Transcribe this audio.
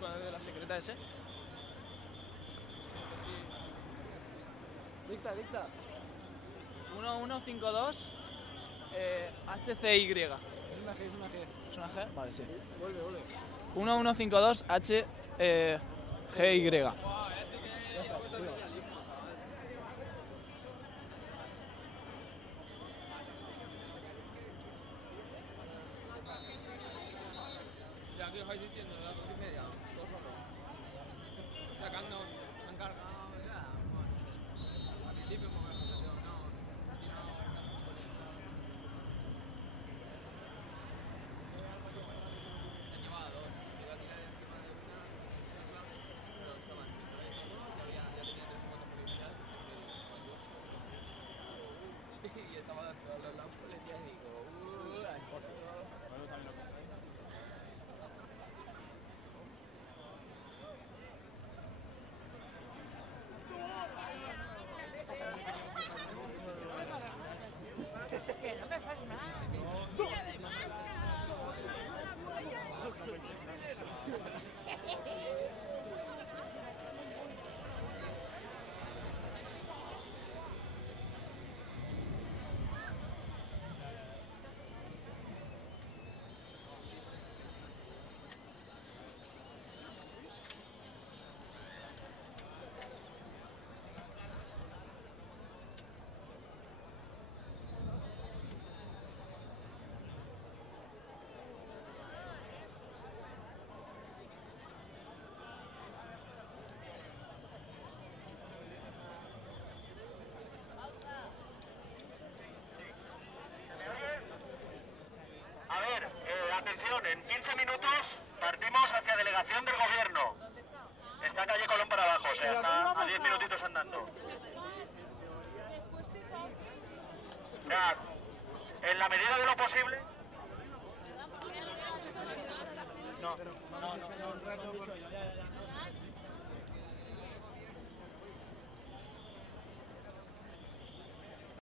cuando de la secreta ese. Sí. Dicta. 1152 HCY. Es una G. ¿Es una G? Vale, sí. Vuelve. 1152 HGY. Ya está, cuidado. Ya aquí os vais vistiendo de las 2:30, todo solo. Sacando, han cargado, ya. Bueno, al principio me voy a hacer, no, se han llevado a dos. Yo iba a tirar encima de una, pero estaban dentro de todo, ya tenía 3 o 4 publicidades, estaban yo solo. Y estaba dando a los lados policías y digo, ay, por favor. Bueno, también lo compré. Que no me fas mal. A ver, atención, en 15 minutos partimos hacia delegación del gobierno. Está calle Colón para abajo, o sea, está a 10 minutitos andando. Ya, en la medida de lo posible. No,